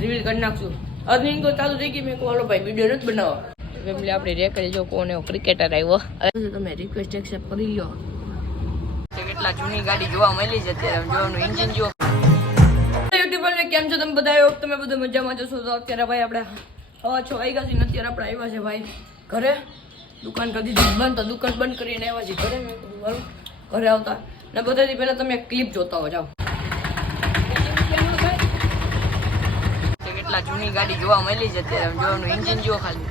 Reveal કરી નાખશું. Earning તો ચાલુ થઈ ગઈ. મેં કહો ભાઈ વિડીયો નથી બનાવો. ફેમિલી આપણે રેકડી જો કોને ક્રિકેટર આવ્યો. તમે રિક્વેસ્ટ એક્સેપ્ટ કરી લો. કેટલા જૂની ગાડી જોવા મળી છે અત્યારે. જોવાનું એન્જિન જો યુટ્યુબર ને કેમ છો તમે બધા? તમે બધા મજામાં જશો તો અત્યારે ભાઈ આપણે 6 વાગ્યા છે. અત્યારે આપણે આવ્યા છે ભાઈ ઘરે. દુકાન કરી દીધી બંધ, તો દુકાન બંધ કરીને આવ્યા છે ઘરે. મેં કીધું હાલો ઘરે આવતા ને બધાથી પહેલા તમે ક્લિપ જોતા હો જાઓ. કેટલા જૂની ગાડી જોવા મળી છે અત્યારે. જોવાનું એન્જિન જો ખાલી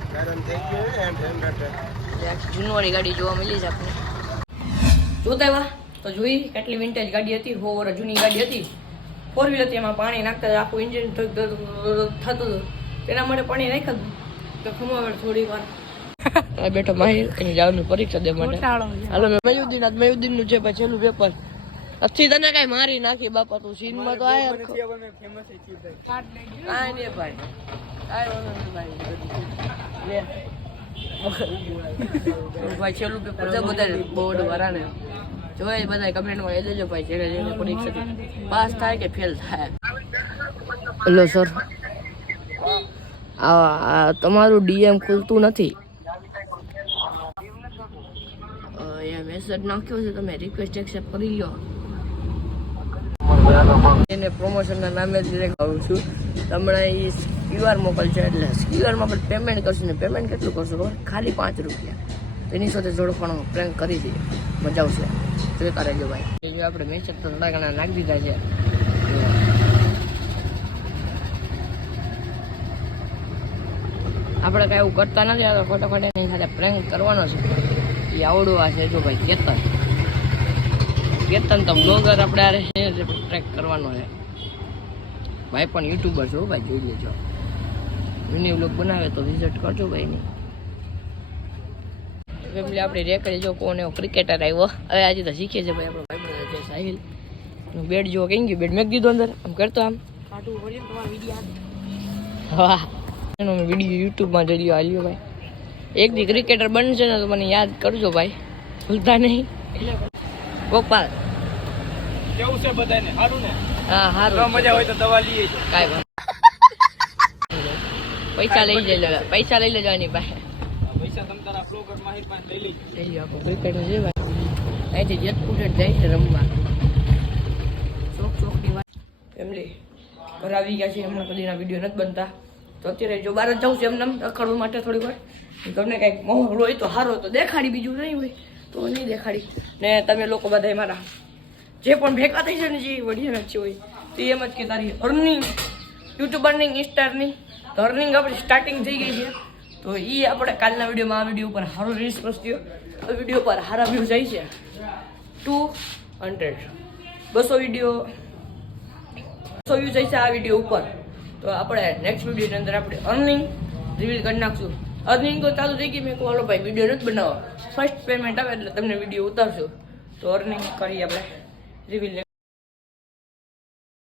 જૂનવાળી ગાડી જોવા મળી છે આપણે. જોતા એવા તો જોઈ કેટલી વિન્ટેજ ગાડી હતી. 100 વર્ષ જૂની ગાડી હતી. 4 વ્હીલર હતી. એમાં પાણી નાખતા આખું એન્જિન થતું હતું. તેના માટે પાણી નાખ્યું તો ખમાવે થોડી વાર બેઠો માહિર એની જવાનું પરીક્ષા દે માટે. હાલો મયુદ્દીન નું છે છેલ્લું પેપર. અથી તને કઈ મારી નાખી બાપા. તું સીન માં તો આયા કાંઈ નહીં ભાઈ. ભાઈ છેલ્લું પેપર છે બધા બોર્ડ વાળાને જોઈ બધા કમેન્ટમાં એ દેજો ભાઈ. જેને જેને પરીક્ષા પાસ થાય કે ફેલ થાય. હેલો સર, તમારું ડીએમ ખુલતું નથી. મેસેજ નાખ્યો છે, તમે રિક્વેસ્ટ એક્સેપ્ટ કરી લો. એને પ્રમોશનના નામે જ આવું છું. તમને એ ક્યુઆર મોકલશે એટલે ક્યુઆરમાં પણ પેમેન્ટ કરશે ને. પેમેન્ટ કેટલું કરશો ખબર? ખાલી 5 રૂપિયા. તેની સાથે થોડો પણ પ્રેન્ક કરી દઈએ, મજા આવશે. જોતા રહેજો ભાઈ. જો આપણે મેસેજ તો થોડા ઘણા નાખી દીધા છે. આપણે કાંઈ એવું કરતા નથી. આ ફટાફટ એની સાથે પ્રેન્ક કરવાનો છે. એ આવડવા છે જો ભાઈ કેતન તો બ્લોગર આપણે આ ટ્રેક કરવાનો છે ભાઈ. પણ યુટ્યુબર છો ભાઈ, જોઈ લેજો. મિની બ્લોગ બનાવે તો વિઝિટ કરજો ભાઈ ની. ફેમિલી આપણે રેકડી જો કોને ક્રિકેટર આવ્યો. હવે આજે તો શીખે છે ભાઈ આપણો ભાઈ છે સાહિલ. બેડ જો કઈ ગયું, બેડ મેક દીધો અંદર આમ કરતો આમ કાટું ભરી તમારો વિડીયો. વાહ, એનો મેં વિડીયો યુટ્યુબમાં જોઈ લ્યો. હાલ્યો ભાઈ. એક દી ક્રિકેટર બનશે ને તો મને યાદ કરજો ભાઈ, ભૂલતા નહીં. ગોપાલ કેવું છે બધાને? સારું ને? હા સારું. મજા હોય તો દવા લઈએ છે. કાંઈ પૈસા લઈ લેજો, પૈસા લઈ લેજો એની પાસે. પૈસા તમ તારા બ્લોગર માહિર પાસે લઈ લેજો. લઈ લો. આપણું ક્રિકેટર છે ભાઈ. અહીંથી જેતપુર જાય છે રમવા. ચોકની વાત. ફેમિલી ઘર આવી ગયા છે. હમણાં કદીના વિડીયો નથી બનતા તો અત્યારે જો બહાર જ જાઉં છું એમને અખડવા માટે થોડી વાર. તમને કંઈક મોહર હોય તો સારો તો દેખાડી, બીજું નહીં હોય તો નહીં દેખાડી. ને તમે લોકો બધા મારા જે પણ ભેગા થઈ છે ને, જે વડિયાના છે હોય તો એમ જ કે તારી અર્નિંગ યુટ્યુબરની ઇન્સ્ટારની તો અર્નિંગ આપણી સ્ટાર્ટિંગ થઈ ગઈ છે. તો એ આપણે કાલના વિડીયોમાં આ વિડીયો ઉપર સારો રિસ્પોન્સ થયો. આ વિડીયો પર સારા વ્યૂ જાય છે. 200 વ્યૂ જાય છે આ વિડીયો ઉપર. તો આપણે નેક્સ્ટ વિડીયોની અંદર આપણે અર્નિંગ રિવીલ કરી નાખશું. અર્નિંગ તો ચાલુ થઈ ગઈ. મેં કહો ભાઈ વિડીયો નથી બનાવો. ફર્સ્ટ પેમેન્ટ આવે એટલે તમને વિડીયો ઉતારશું તો અર્નિંગ કરી આપણે રિવીલ